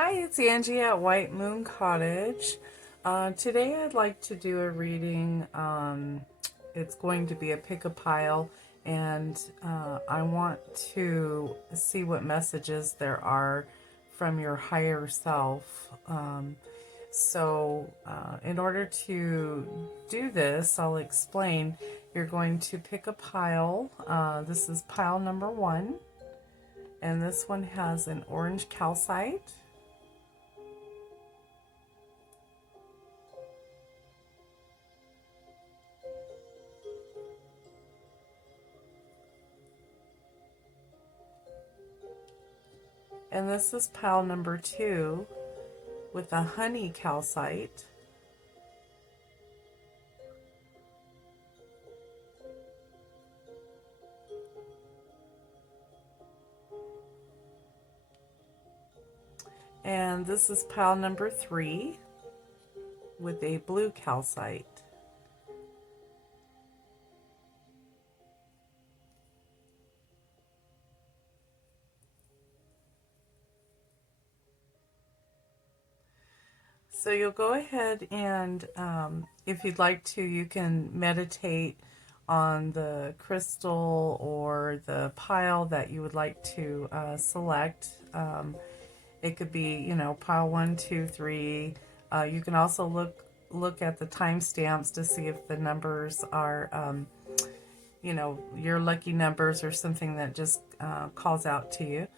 Hi, it's Angie at White Moon Cottage. Today I'd like to do a reading. It's going to be a pick a pile, and I want to see what messages there are from your higher self. In order to do this, I'll explain. You're going to pick a pile. This is pile number one, and this one has an orange calcite. And this is pile number two with a honey calcite. And this is pile number three with a blue calcite. So you'll go ahead and, if you'd like to, you can meditate on the crystal or the pile that you would like to select. It could be, pile one, two, three. You can also look at the timestamps to see if the numbers are, your lucky numbers or something that just calls out to you.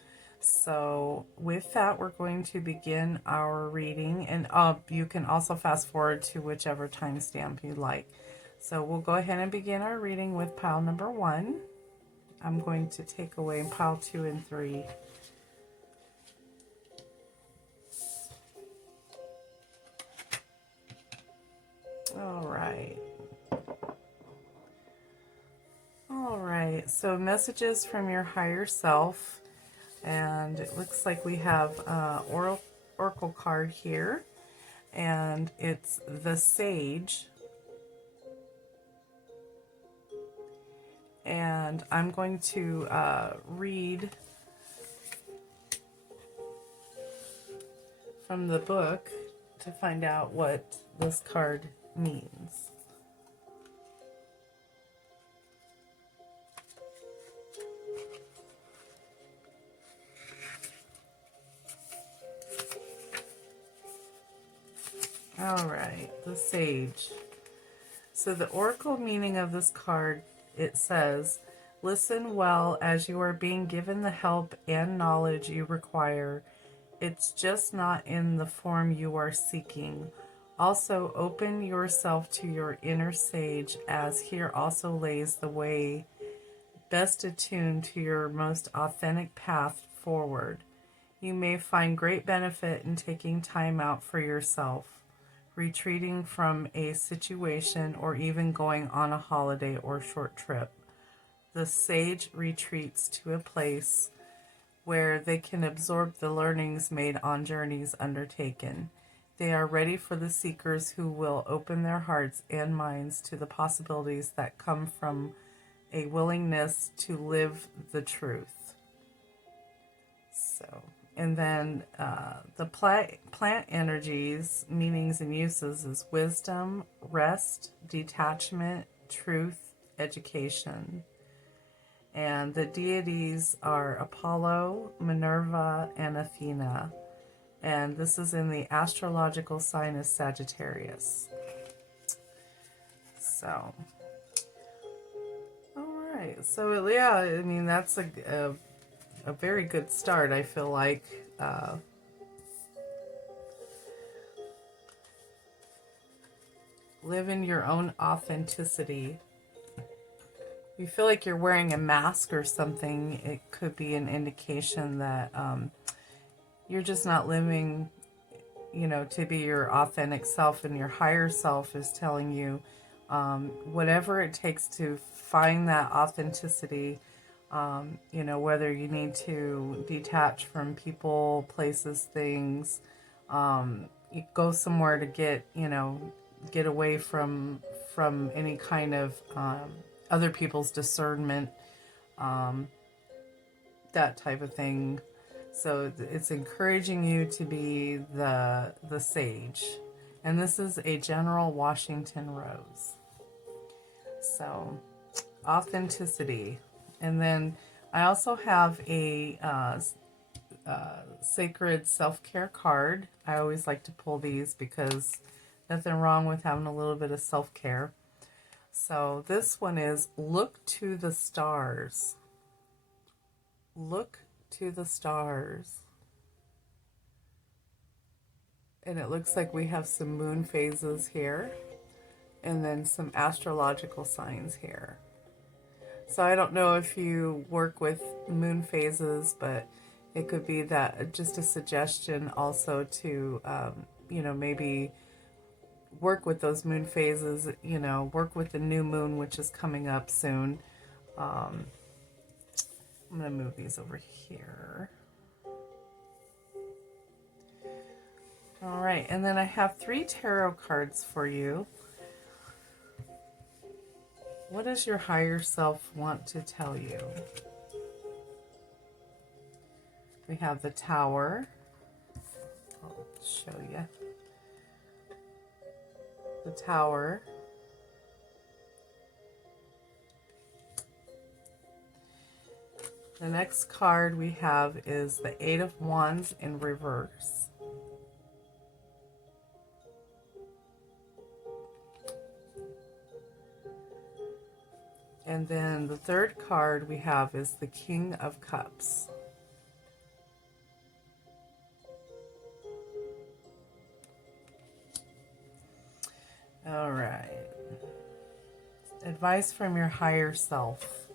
So with that, we're going to begin our reading, and you can also fast forward to whichever timestamp you like. So we'll go ahead and begin our reading with pile number one. I'm going to take away pile two and three. All right. All right. So messages from your higher self. And it looks like we have oracle card here, and it's the Sage. And I'm going to read from the book to find out what this card means. All right, the Sage. So the oracle meaning of this card, it says, listen well as you are being given the help and knowledge you require. It's just not in the form you are seeking. Also, open yourself to your inner sage, as here also lays the way best attuned to your most authentic path forward. You may find great benefit in taking time out for yourself, retreating from a situation, or even going on a holiday or short trip. The sage retreats to a place where they can absorb the learnings made on journeys undertaken. They are ready for the seekers who will open their hearts and minds to the possibilities that come from a willingness to live the truth. So, and then the plant energies, meanings, and uses is wisdom, rest, detachment, truth, education. And the deities are Apollo, Minerva, and Athena. And this is in the astrological sign of Sagittarius. So, all right. So, yeah, I mean, that's a very good start, I feel like. Live in your own authenticity. You feel like you're wearing a mask or something, it could be an indication that you're just not living, to be your authentic self, and your higher self is telling you whatever it takes to find that authenticity. Whether you need to detach from people, places, things, you go somewhere to get away from any kind of other people's discernment, that type of thing. So it's encouraging you to be the sage. And this is a General Washington rose. So authenticity. And then I also have a sacred self-care card. I always like to pull these because nothing wrong with having a little bit of self-care. So this one is look to the stars. Look to the stars. And it looks like we have some moon phases here and then some astrological signs here. So I don't know if you work with moon phases, but it could be that just a suggestion also to, maybe work with those moon phases, work with the new moon, which is coming up soon. I'm going to move these over here. All right, and then I have 3 tarot cards for you. What does your higher self want to tell you? We have the Tower. I'll show you. The Tower. The next card we have is the 8 of Wands in reverse. And then the third card we have is the King of Cups. All right. Advice from your higher self.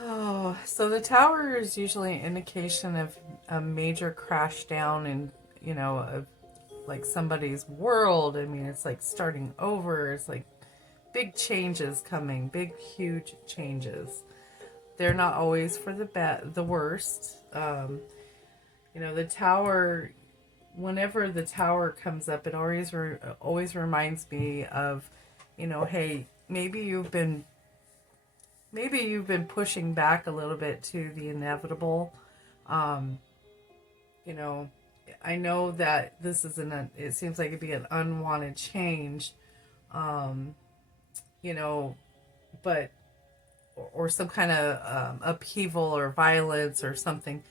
Oh, so the Tower is usually an indication of a major crash down in, of like somebody's world. I mean, it's like starting over. It's like big changes coming, big, huge changes. They're not always for the worst. The Tower, whenever the Tower comes up, it always reminds me of, hey, maybe you've been pushing back a little bit to the inevitable. I know that this is it seems like it'd be an unwanted change, but or some kind of upheaval or violence or something.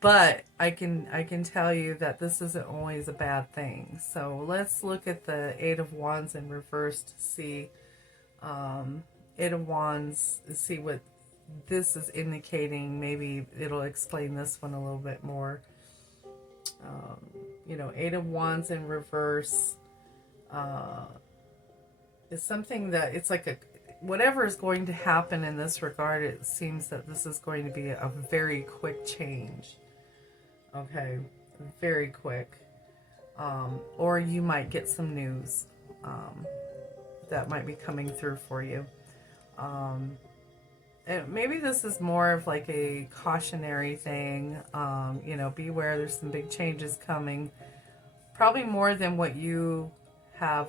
But I can tell you that this isn't always a bad thing. So let's look at the 8 of Wands in reverse to see 8 of Wands, see what this is indicating. Maybe it'll explain this one a little bit more. 8 of Wands in reverse is something that it's like whatever is going to happen in this regard, it seems that this is going to be a very quick change. Okay, very quick. Or you might get some news that might be coming through for you. And maybe this is more of like a cautionary thing. Beware, there's some big changes coming. Probably more than what you have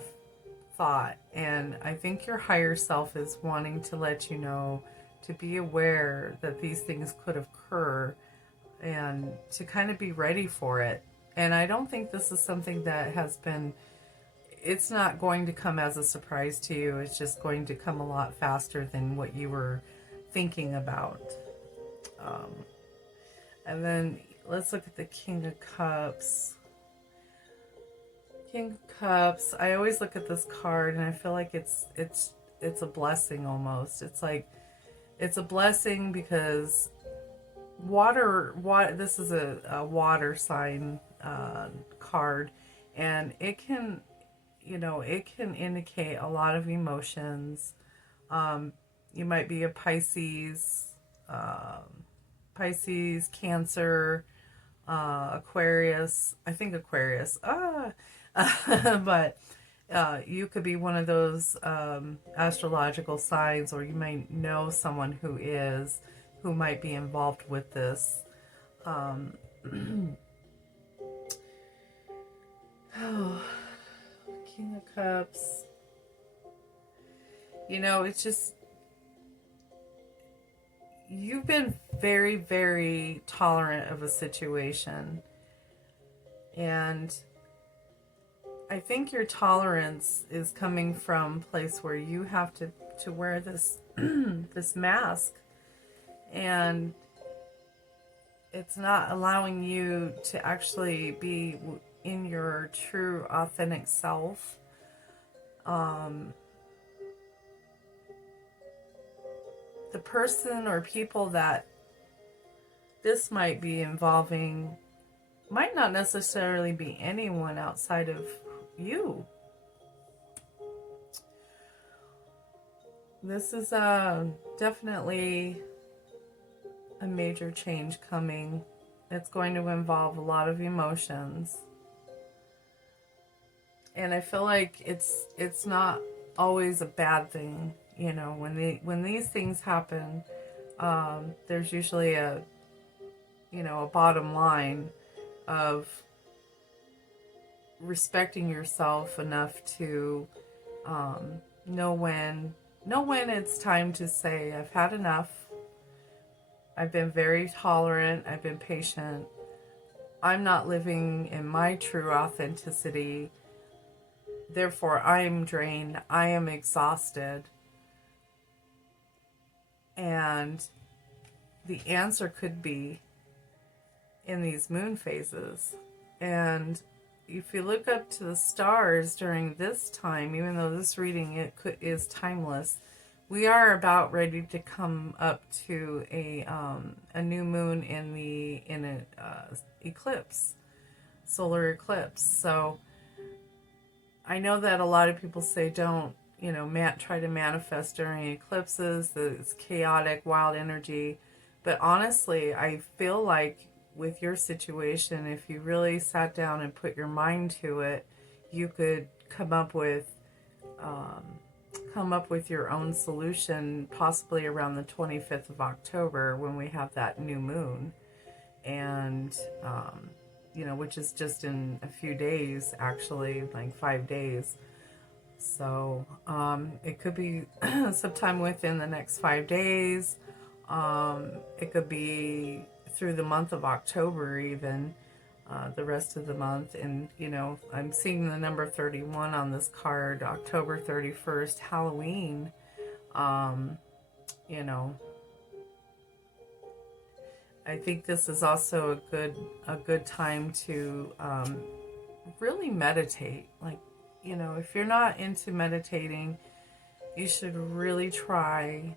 thought. And I think your higher self is wanting to let you know to be aware that these things could occur and to kind of be ready for it. And I don't think this is something that it's not going to come as a surprise to you. It's just going to come a lot faster than what you were thinking about. And then let's look at the King of Cups. King of Cups, I always look at this card and I feel like it's a blessing almost. It's like it's a blessing because water this is a water sign card, and it can indicate a lot of emotions. You might be a Pisces, Cancer, Aquarius. I think Aquarius. But you could be one of those astrological signs, or you might know someone who might be involved with this. King of Cups. It's just, you've been very, very tolerant of a situation. And I think your tolerance is coming from a place where you have to wear this this mask, and it's not allowing you to actually be in your true authentic self. The person or people that this might be involving might not necessarily be anyone outside of you. This is definitely a major change coming. It's going to involve a lot of emotions. And I feel like it's not always a bad thing. You know, when these things happen, there's usually a bottom line of respecting yourself enough to know when it's time to say, I've had enough. I've been very tolerant. I've been patient. I'm not living in my true authenticity. Therefore, I am drained. I am exhausted. And the answer could be in these moon phases. And if you look up to the stars during this time, even though this reading is timeless, we are about ready to come up to a new moon in an eclipse, solar eclipse. So I know that a lot of people say don't try to manifest during eclipses. It's chaotic, wild energy. But honestly, I feel like with your situation, if you really sat down and put your mind to it, you could come up with your own solution, possibly around the 25th of October when we have that new moon, and which is just in a few days, actually, like 5 days. So it could be sometime within the next 5 days. It could be through the month of October, even the rest of the month. And, I'm seeing the number 31 on this card, October 31st, Halloween. I think this is also a good time to really meditate. Like, if you're not into meditating, you should really try.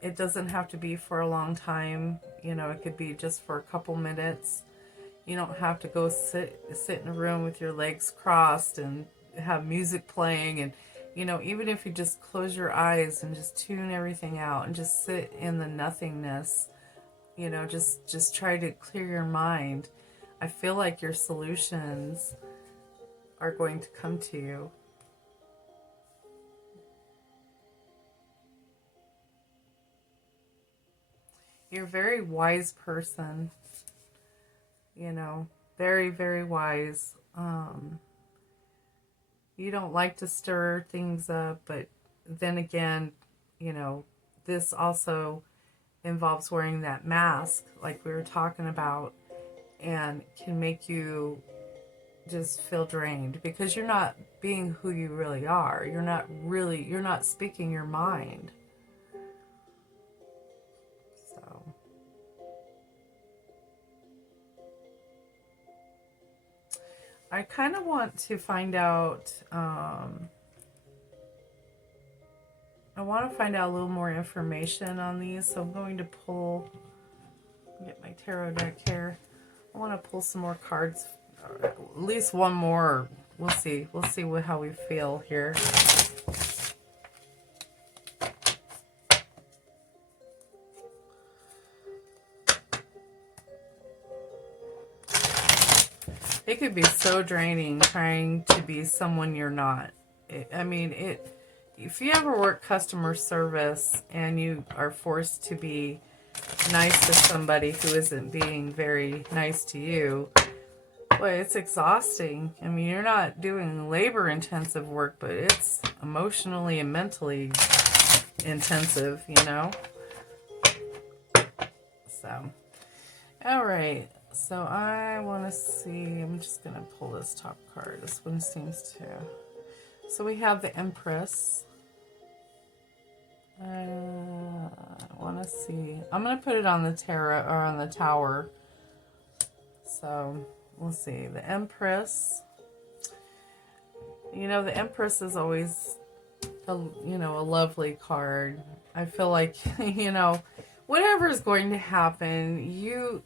It doesn't have to be for a long time. It could be just for a couple minutes. You don't have to go sit in a room with your legs crossed and have music playing. And, even if you just close your eyes and just tune everything out and just sit in the nothingness, just try to clear your mind. I feel like your solutions are going to come to you. You're a very wise person, very, very wise. You don't like to stir things up, but then again, this also involves wearing that mask, like we were talking about, and can make you just feel drained because you're not being who you really are. You're not speaking your mind. So I kind of want to find out, I want to find out a little more information on these, so I'm going to get my tarot deck here. I want to pull some more cards, at least one more. We'll see. We'll see how we feel here. It could be so draining trying to be someone you're not. If you ever work customer service and you are forced to be nice to somebody who isn't being very nice to you, boy, it's exhausting. You're not doing labor-intensive work, but it's emotionally and mentally intensive, So, all right. So I want to see. I'm just going to pull this top card. This one seems to. So we have the Empress. I want to see. I'm going to put it on the tarot or on the tower. So we'll see. The Empress. You know, the Empress is always a lovely card. I feel like, whatever is going to happen, you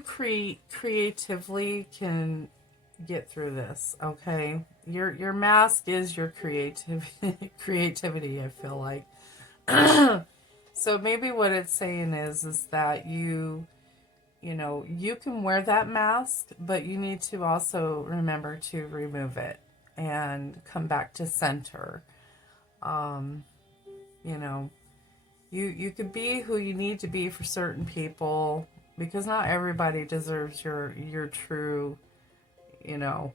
creatively can get through this, okay? Your mask is your creativity, I feel like. So maybe what it's saying is that you can wear that mask, but you need to also remember to remove it and come back to center. You know, you could be who you need to be for certain people, because not everybody deserves your true, you know,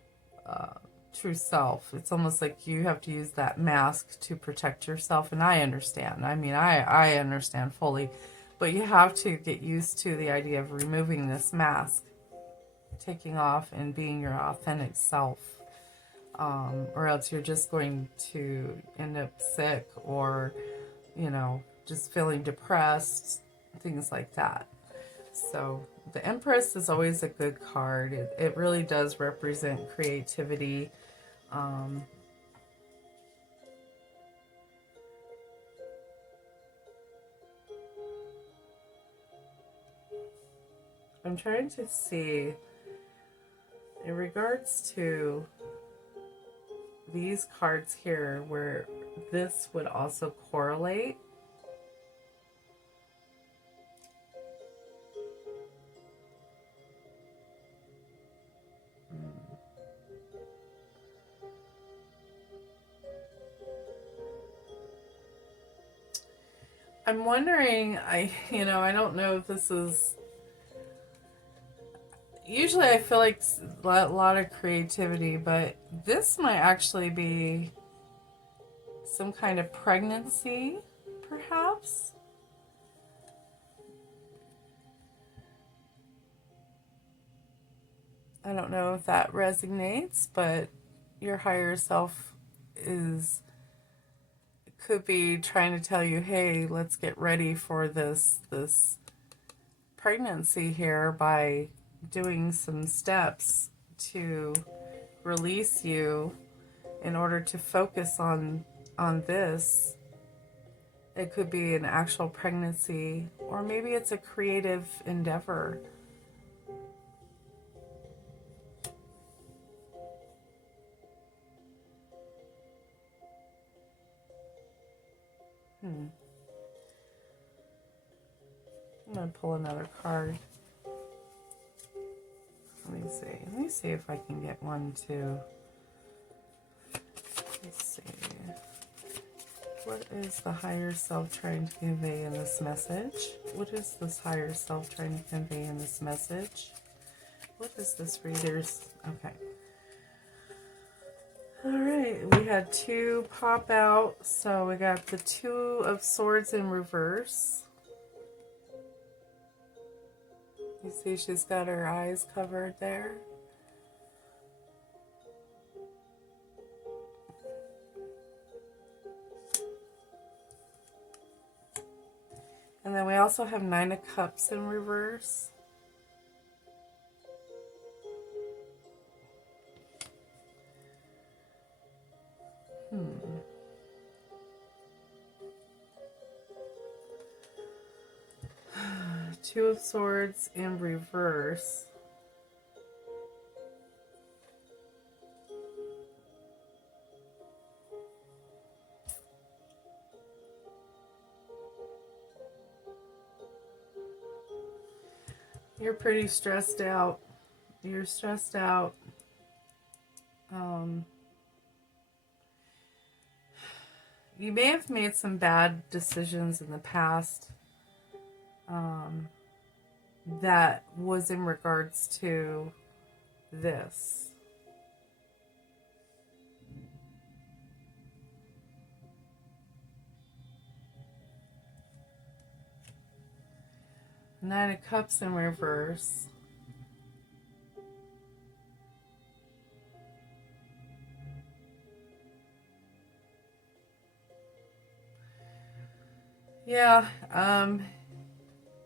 true self. It's almost like you have to use that mask to protect yourself, and I understand. I mean, I understand fully, but you have to get used to the idea of removing this mask, taking off and being your authentic self. Or else you're just going to end up sick, or, just feeling depressed, things like that. So the Empress is always a good card. It really does represent creativity. I'm trying to see, in regards to these cards here, where this would also correlate. I'm wondering, I don't know if this is, usually I feel like a lot of creativity, but this might actually be some kind of pregnancy, perhaps. I don't know if that resonates, but your higher self could be trying to tell you, hey, let's get ready for this pregnancy here by doing some steps to release you in order to focus on this. It could be an actual pregnancy, or maybe it's a creative endeavor. I'm going to pull another card. Let me see if I can get one too. Let's see. What is the higher self trying to convey in this message? What is this higher self trying to convey in this message? What is this reader's... Okay. Alright, we had two pop out. So we got the Two of Swords in reverse. You see she's got her eyes covered there. And then we also have Nine of Cups in reverse. Two of Swords in reverse. You're pretty stressed out. You're stressed out. You may have made some bad decisions in the past. That was in regards to this. Nine of Cups in reverse. Yeah,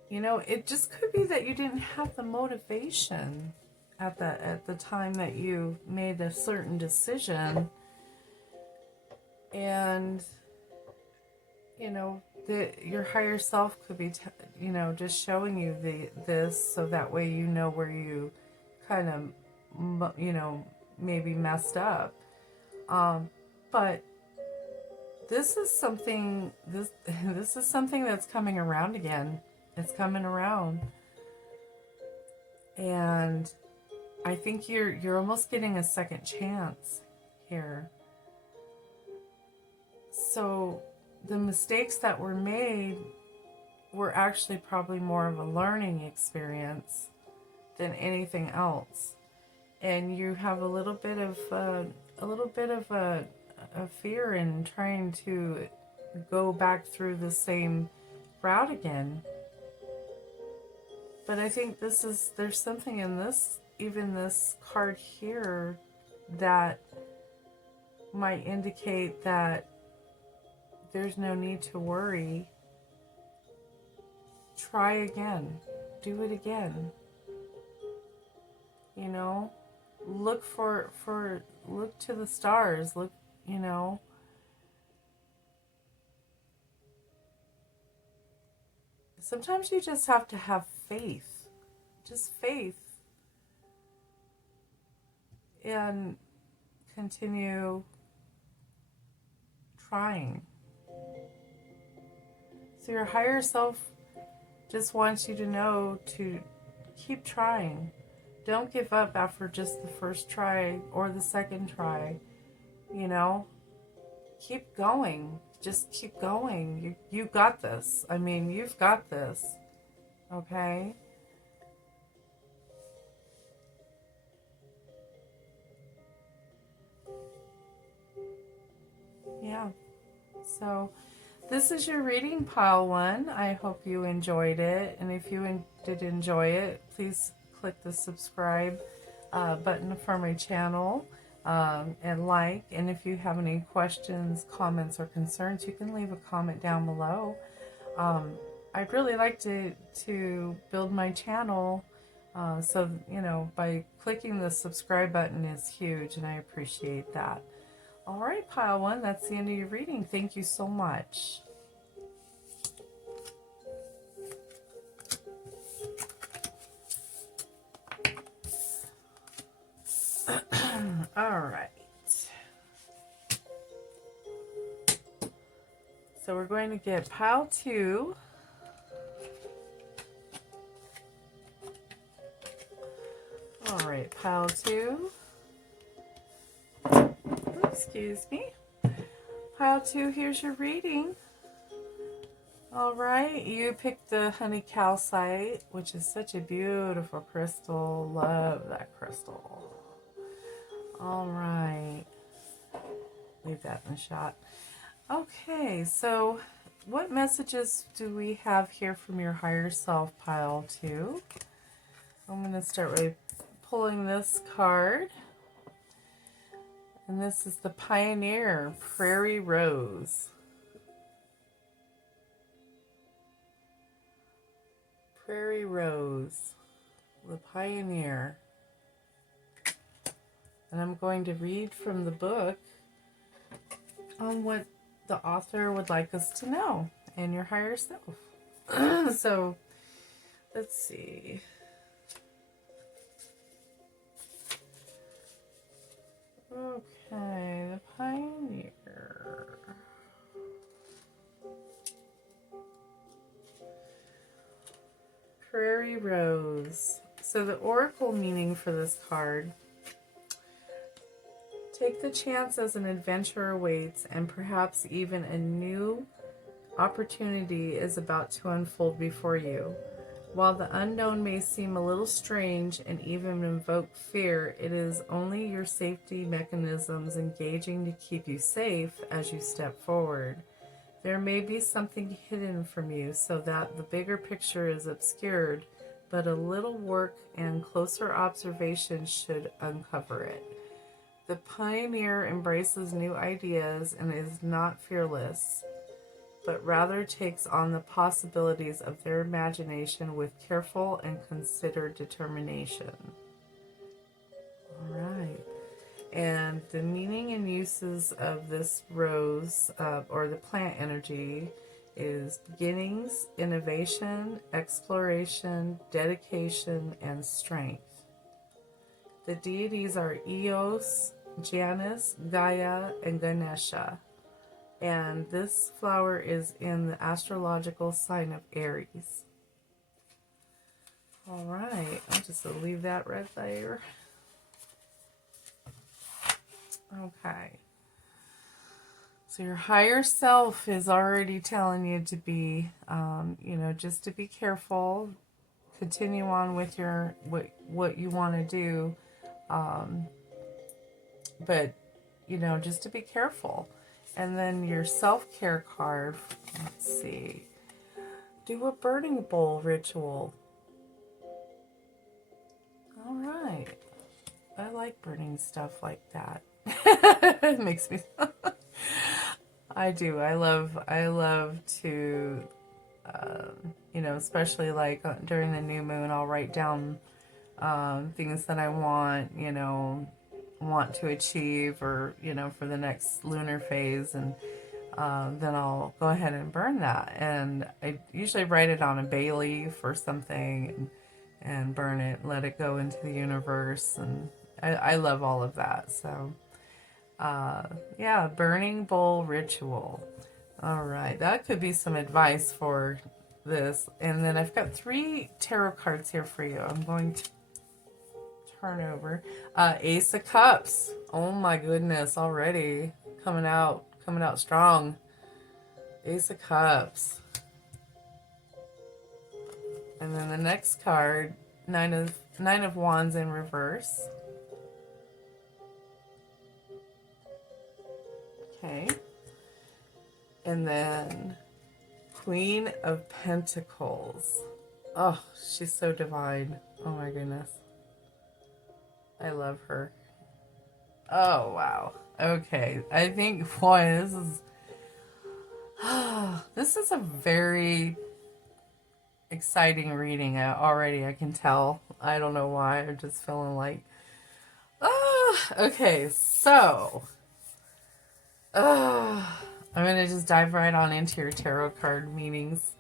you know, it just could be that you didn't have the motivation at the time that you made a certain decision, and you know, your higher self could be you know, just showing you this so that way you know where you kind of, you know, maybe messed up. But this is something this is something that's coming around again. It's coming around, and I think you're almost getting a second chance here. So the mistakes that were made were actually probably more of a learning experience than anything else, and you have a little bit of a fear in trying to go back through the same route again. But I think there's something in this, even this card here, that might indicate that there's no need to worry. Try again. Do it again. You know? Look look to the stars. Look, you know. Sometimes you just have to have faith. Just faith. And continue trying. So your higher self just wants you to know to keep trying. Don't give up after just the first try or the second try. You know, keep going. Just keep going. You got this. I mean, you've got this. Okay? Yeah. So this is your reading, pile one. I hope you enjoyed it. And if you did enjoy it, please click the subscribe button for my channel and like. And if you have any questions, comments, or concerns, you can leave a comment down below. I'd really like to build my channel. So, you know, by clicking the subscribe button is huge, and I appreciate that. All right, pile one, that's the end of your reading. Thank you so much. All right. So we're going to get pile two. All right, pile two. Excuse me. Pile two, here's your reading. All right, you picked the honey calcite, which is such a beautiful crystal. Love that crystal. All right. Leave that in the shot. Okay, so what messages do we have here from your higher self, pile two? I'm going to start with pulling this card. And this is the Pioneer, Prairie Rose. Prairie Rose, the Pioneer. And I'm going to read from the book on what the author would like us to know and your higher self. So, let's see. Okay, the Pioneer. Prairie Rose. So the oracle meaning for this card: take the chance as an adventure awaits, and perhaps even a new opportunity is about to unfold before you. While the unknown may seem a little strange and even invoke fear, it is only your safety mechanisms engaging to keep you safe as you step forward. There may be something hidden from you so that the bigger picture is obscured, but a little work and closer observation should uncover it. The pioneer embraces new ideas and is not fearless, but rather takes on the possibilities of their imagination with careful and considered determination. All right. And the meaning and uses of this rose or the plant energy is beginnings, innovation, exploration, dedication, and strength. The deities are Eos, Janus, Gaia, and Ganesha. And this flower is in the astrological sign of Aries. All right, I'll just leave that right there. Okay. So your higher self is already telling you to be, just to be careful. Continue on with your what you want to do, but just to be careful. And then your self-care card. Let's see. Do a burning bowl ritual. All right. I like burning stuff like that. It makes me. I do. I love to, especially like during the new moon, I'll write down things that I want to achieve, or for the next lunar phase, and then I'll go ahead and burn that. And I usually write it on a bay leaf or something, and burn it, let it go into the universe, and I love all of that. So. Burning bowl ritual. All right, that could be some advice for this. And then I've got 3 tarot cards here for you. I'm going to turn over. Ace of Cups. Oh my goodness, already coming out strong. Ace of Cups. And then the next card, Nine of Wands in reverse. Okay. And then Queen of Pentacles. Oh, she's so divine. Oh my goodness. I love her. Oh, wow. Okay. I think, boy, this is a very exciting reading. Already I can tell. I don't know why. I'm just feeling like, okay. So, I'm going to just dive right on into your tarot card meanings.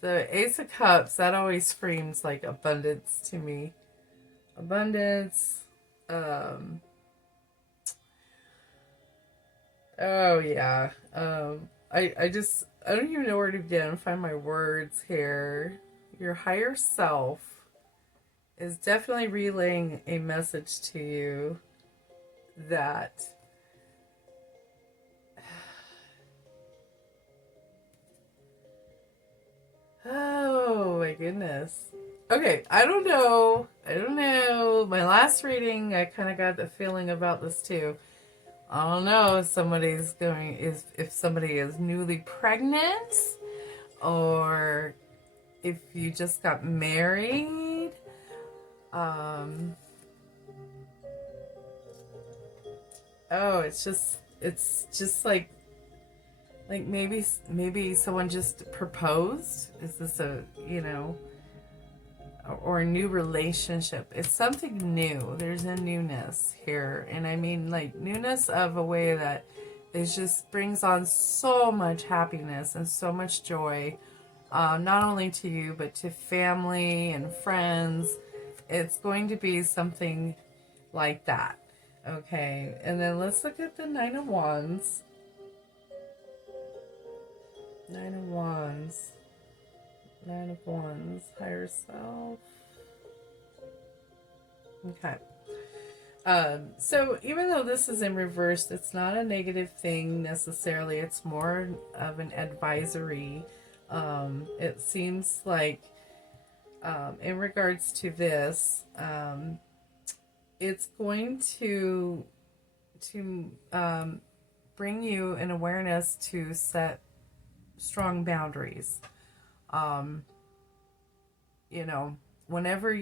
The Ace of Cups, that always screams like abundance to me. Abundance. Oh, yeah. I don't even know where to begin and find my words here. Your higher self is definitely relaying a message to you that oh my goodness. Okay, I don't know. My last reading, I kind of got the feeling about this too. I don't know if if somebody is newly pregnant, or if you just got married. It's just like maybe someone just proposed. Is this or a new relationship? It's something new. There's a newness here, and I mean like newness of a way that it just brings on so much happiness and so much joy, not only to you but to family and friends. It's going to be something like that. Okay, and then let's look at the Nine of Wands. Nine of Wands. Nine of Wands. Higher self. Okay. So even though this is in reverse, it's not a negative thing necessarily. It's more of an advisory. It seems like in regards to this, it's going to bring you an awareness to set strong boundaries. Um, you know, whenever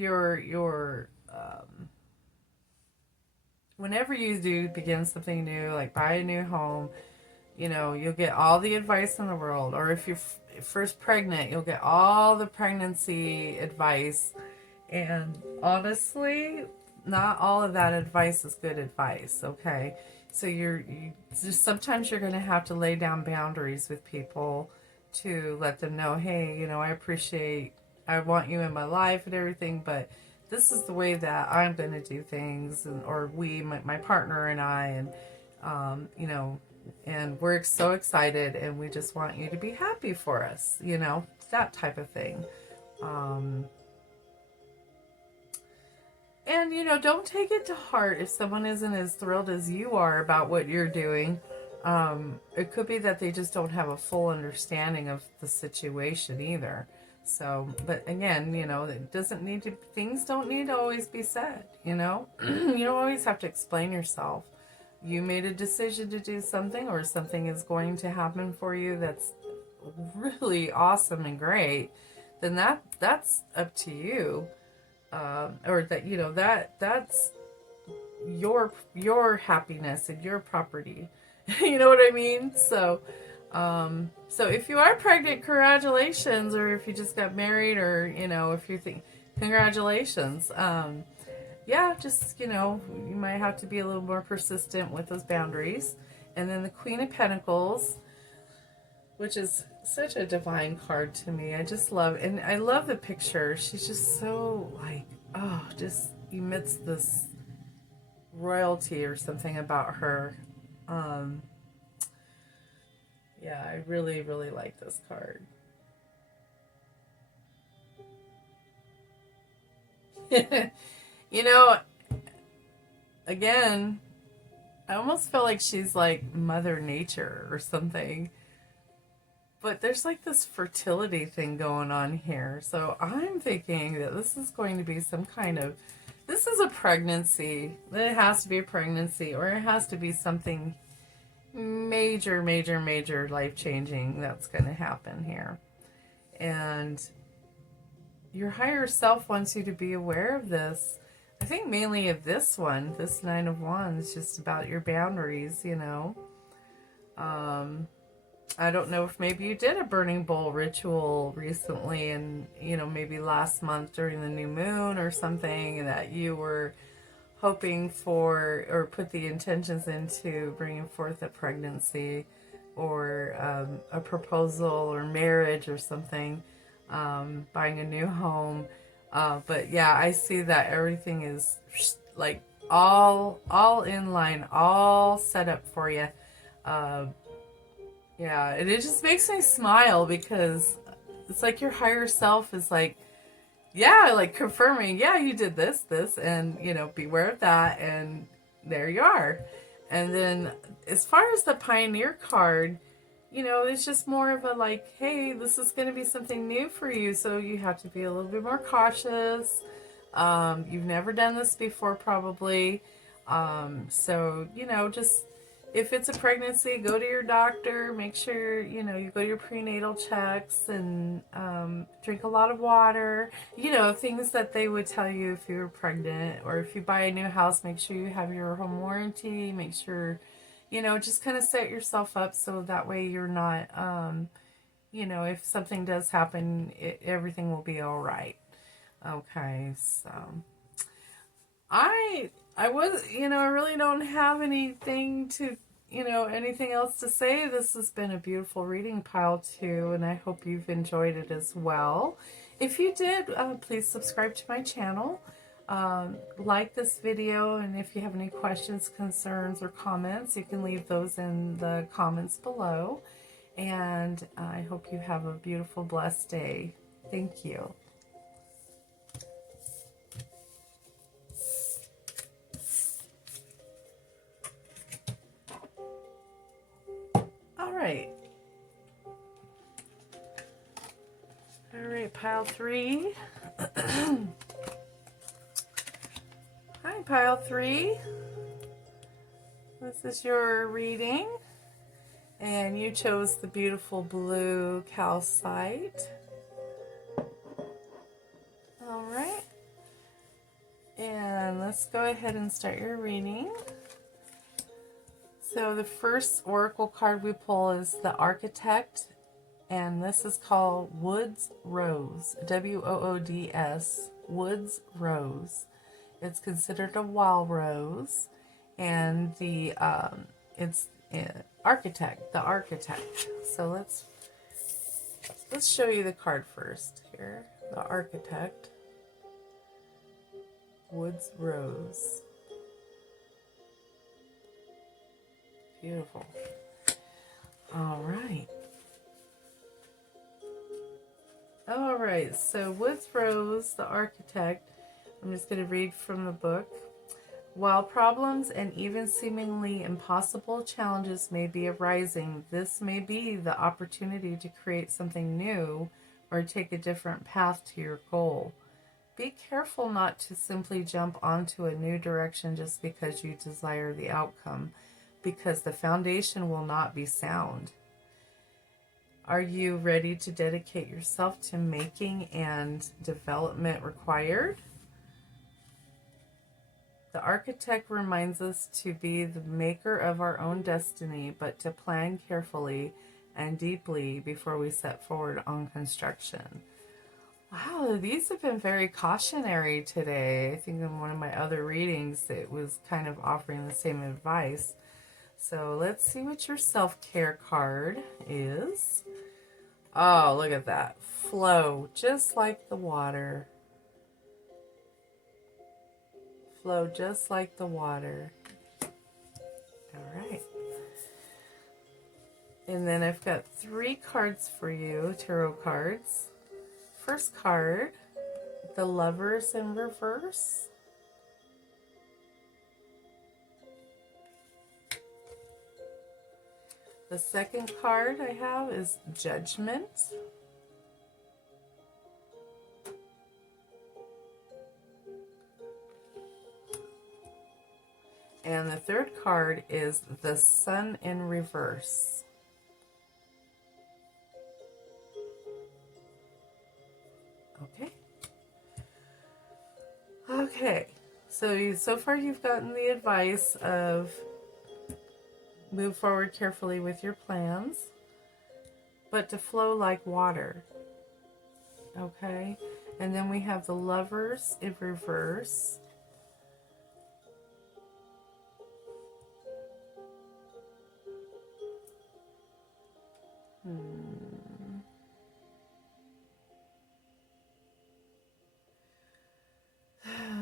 whenever you do begin something new, like buy a new home, you know, you'll get all the advice in the world. Or if you're first pregnant, you'll get all the pregnancy advice. And honestly, not all of that advice is good advice, okay? So you just sometimes you're going to have to lay down boundaries with people to let them know, hey, you know, I want you in my life and everything, but this is the way that I'm going to do things, and or my partner and I, and you know, and we're so excited, and we just want you to be happy for us, you know, that type of thing. Um, And, you know, don't take it to heart if someone isn't as thrilled as you are about what you're doing. It could be that they just don't have a full understanding of the situation either. So, but again, you know, things don't need to always be said, you know? You don't always have to explain yourself. You made a decision to do something, or something is going to happen for you that's really awesome and great, then that's up to you. Or that, you know, that's your happiness and your property. You know what I mean? So if you are pregnant, congratulations. Or if you just got married, or you know, if you think, congratulations. Yeah, just, you know, you might have to be a little more persistent with those boundaries. And then the Queen of Pentacles, which is such a divine card to me. I just love, and I love the picture. She's just so like, oh, just emits this royalty or something about her. Um, yeah, I really, really like this card. You know, again, I almost feel like she's like Mother Nature or something. But there's like this fertility thing going on here. So I'm thinking that this is going to be some kind of, this is a pregnancy. It has to be a pregnancy, or it has to be something major, major, major life changing that's going to happen here. And your higher self wants you to be aware of this. I think mainly of this one, this Nine of Wands, just about your boundaries, you know. Um, I don't know if maybe you did a burning bowl ritual recently, and you know, maybe last month during the new moon or something, that you were hoping for, or put the intentions into bringing forth a pregnancy, or a proposal or marriage or something, buying a new home. But yeah, I see that everything is like all in line, all set up for you. Uh, yeah, and it just makes me smile, because it's like your higher self is like, yeah, like confirming, yeah, you did this, and you know, beware of that, and there you are. And then as far as the Pioneer card, you know, it's just more of a like, hey, this is going to be something new for you, so you have to be a little bit more cautious. You've never done this before, probably. So, you know, just if it's a pregnancy, go to your doctor. Make sure, you know, you go to your prenatal checks, and drink a lot of water. You know, things that they would tell you if you were pregnant. Or if you buy a new house, make sure you have your home warranty. Make sure, you know, just kind of set yourself up so that way you're not, you know, if something does happen, everything will be all right. Okay, so I was, you know, I really don't have anything to, you know, anything else to say. This has been a beautiful reading, pile two, and I hope you've enjoyed it as well. If you did, please subscribe to my channel. Like this video, and if you have any questions, concerns, or comments, you can leave those in the comments below. And I hope you have a beautiful, blessed day. Thank you. All right. All right, pile three. Hi, pile three. This is your reading. And you chose the beautiful blue calcite. All right. And let's go ahead and start your reading. So the first oracle card we pull is the Architect, and this is called Woods Rose, Woods, Woods Rose. It's considered a wild rose, and it's Architect, the Architect. So let's show you the card first here. The Architect, Woods Rose. Beautiful. All right. All right, so Woods Rose, the Architect. I'm just going to read from the book. While problems and even seemingly impossible challenges may be arising, this may be the opportunity to create something new or take a different path to your goal. Be careful not to simply jump onto a new direction just because you desire the outcome, because the foundation will not be sound. Are you ready to dedicate yourself to making and development required? The Architect reminds us to be the maker of our own destiny, but to plan carefully and deeply before we set forward on construction. Wow, these have been very cautionary today. I think in one of my other readings, it was kind of offering the same advice. So let's see what your self-care card is. Oh, look at that. Flow, just like the water. Flow just like the water. All right. And then I've got 3 cards for you, tarot cards. First card, the Lovers in reverse. The second card I have is Judgment. And the third card is the Sun in reverse. Okay. Okay. So far you've gotten the advice of move forward carefully with your plans, but to flow like water. Okay. And then we have the Lovers in reverse.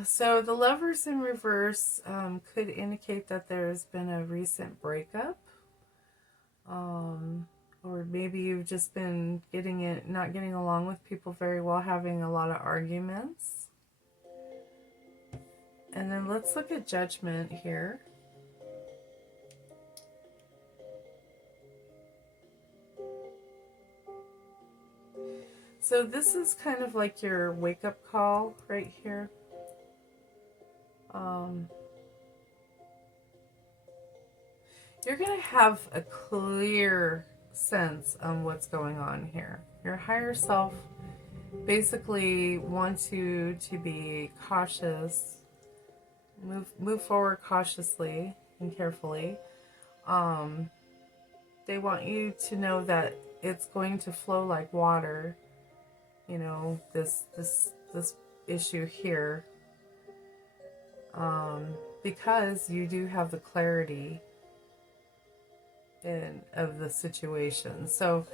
So the Lovers in reverse could indicate that there has been a recent breakup, or maybe you've just been not getting along with people very well, having a lot of arguments. And then let's look at Judgment here. So this is kind of like your wake-up call right here. You're going to have a clear sense on what's going on here. Your higher self basically wants you to be cautious, move forward cautiously and carefully. They want you to know that it's going to flow like water. You know, this issue here, because you do have the clarity of the situation. So,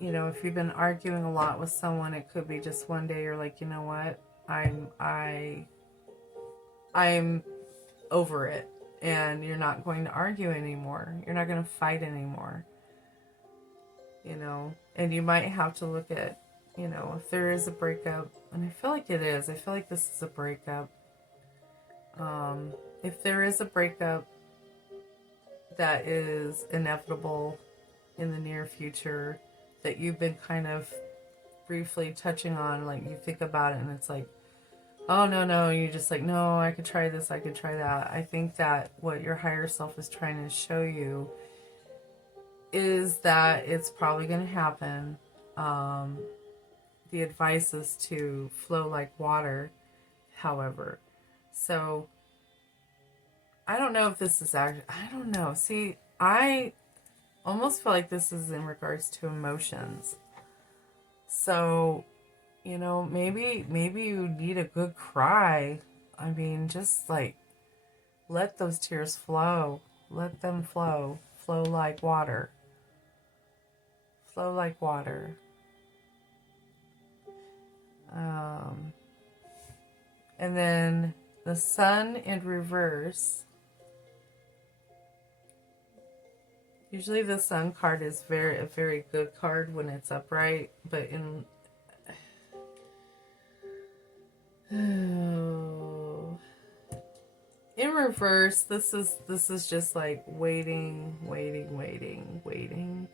you know, if you've been arguing a lot with someone, it could be just one day you're like, you know what, I'm over it, and you're not going to argue anymore. You're not going to fight anymore. You know, and you might have to look at, you know, if there is a breakup, and I feel like it is. I feel like this is a breakup. If there is a breakup that is inevitable in the near future, that you've been kind of briefly touching on, like you think about it and it's like, oh no, you're just like, no, I could try this, I could try that. I think that what your higher self is trying to show you is that it's probably going to happen. Um, the advice is to flow like water, however. So I don't know if this is actually, I don't know. See, I almost feel like this is in regards to emotions. So, you know, maybe you need a good cry. I mean, just like let those tears flow. Let them flow. Flow like water. Flow like water. Um, and then the sun in reverse. Usually the sun card is a very good card when it's upright, but in reverse, this is just like waiting.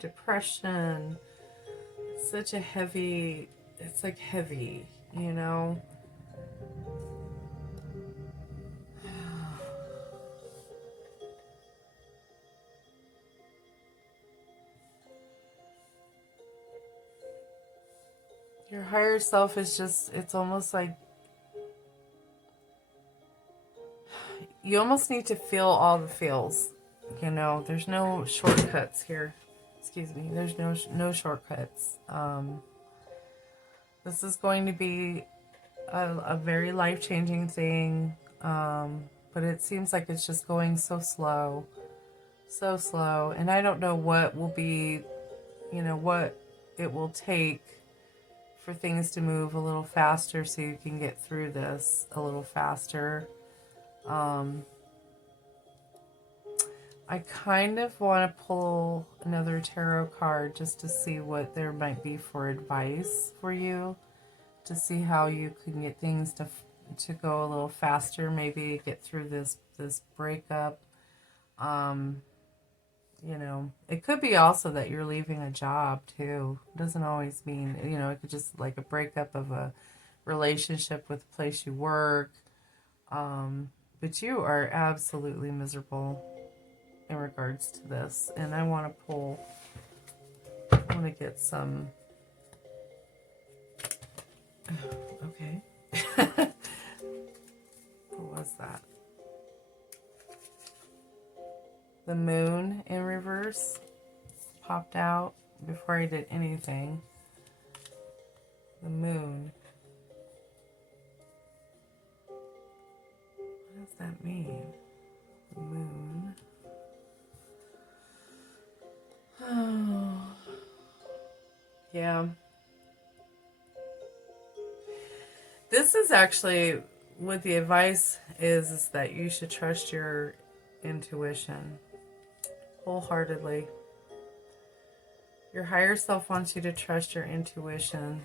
Depression. Such a heavy, it's like heavy, you know. Your higher self is just, it's almost like you almost need to feel all the feels. You know, there's no shortcuts here. Excuse me. There's no shortcuts. This is going to be a very life-changing thing. But it seems like it's just going so slow. So slow. And I don't know what will be, you know, what it will take for things to move a little faster so you can get through this a little faster. I kind of want to pull another tarot card just to see what there might be for advice for you, to see how you can get things to go a little faster, maybe get through this breakup. You know, it could be also that you're leaving a job too. It doesn't always mean, you know, it could just like a breakup of a relationship with the place you work. But you are absolutely miserable in regards to this. And I want to get some, okay. What was that? The moon in reverse popped out before I did anything. The moon. What does that mean? The moon. Oh. Yeah. This is actually what the advice is that you should trust your intuition wholeheartedly. Your higher self wants you to trust your intuition,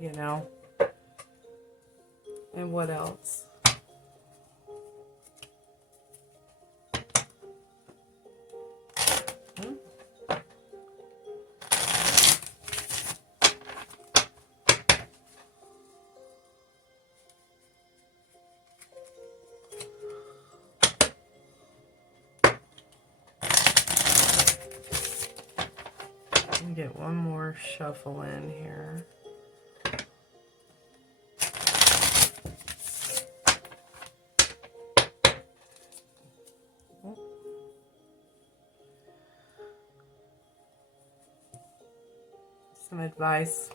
you know. And what else? Get one more shuffle in here. Some advice,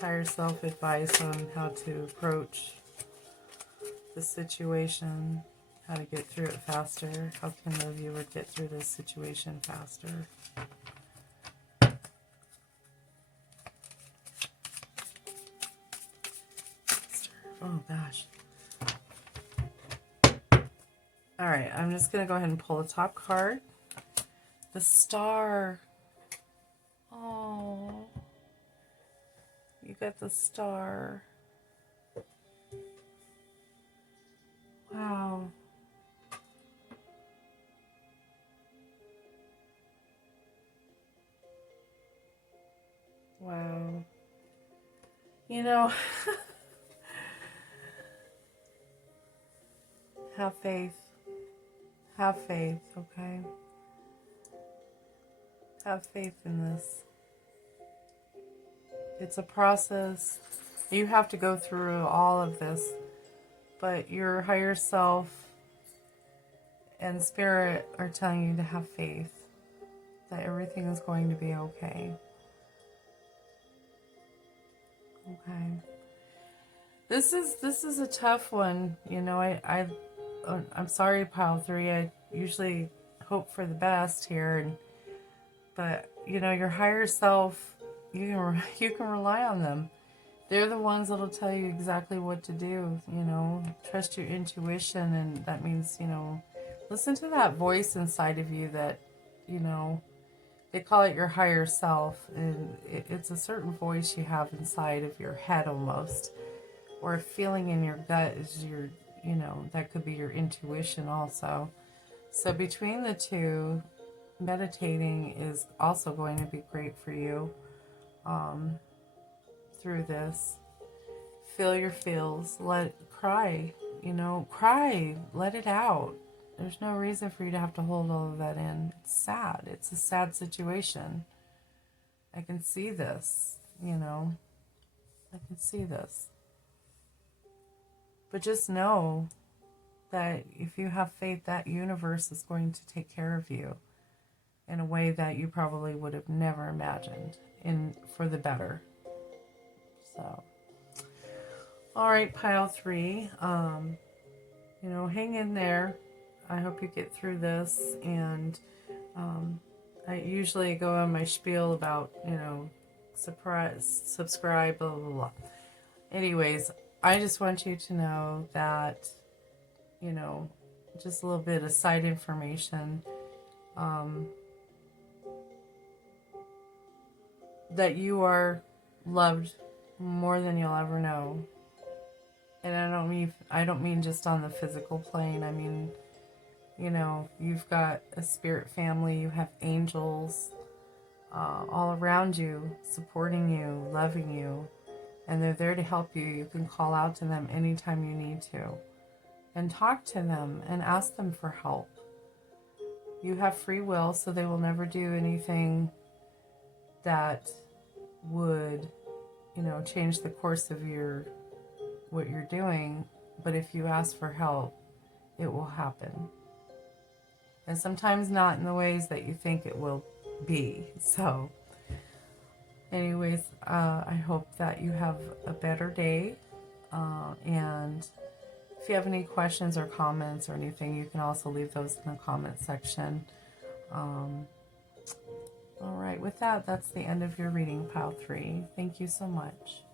higher self advice on how to approach the situation, how to get through it faster. How can the viewer get through this situation faster? Oh gosh. All right, I'm just going to go ahead and pull the top card. The star. Oh, you got the star. Wow. Wow. You know, have faith. Have faith, okay? Have faith in this. It's a process. You have to go through all of this, but your higher self and spirit are telling you to have faith that everything is going to be okay. Okay. This is a tough one. You know, I'm sorry, pile 3. I usually hope for the best here, but you know, your higher self, you can rely on them. They're the ones that'll tell you exactly what to do. You know, trust your intuition, and that means, you know, listen to that voice inside of you that, you know, they call it your higher self, and it's a certain voice you have inside of your head almost, or a feeling in your gut is your, you know, that could be your intuition also. So between the two, meditating is also going to be great for you through this. Feel your feels, cry, you know, cry, let it out. There's no reason for you to have to hold all of that in. It's sad. It's a sad situation. I can see this, you know. I can see this. But just know that if you have faith, that universe is going to take care of you in a way that you probably would have never imagined, for the better. So, all right, pile 3. You know, hang in there. I hope you get through this, and I usually go on my spiel about, you know, subscribe, blah, blah, blah. Anyways, I just want you to know that, you know, just a little bit of side information, that you are loved more than you'll ever know. And I don't mean just on the physical plane. I mean, you know, you've got a spirit family, you have angels all around you, supporting you, loving you, and they're there to help you. You can call out to them anytime you need to, and talk to them and ask them for help. You have free will, so they will never do anything that would, you know, change the course of what you're doing. But if you ask for help, it will happen. And sometimes not in the ways that you think it will be. So, anyways, I hope that you have a better day. And if you have any questions or comments or anything, you can also leave those in the comment section. All right, with that, that's the end of your reading, pile 3. Thank you so much.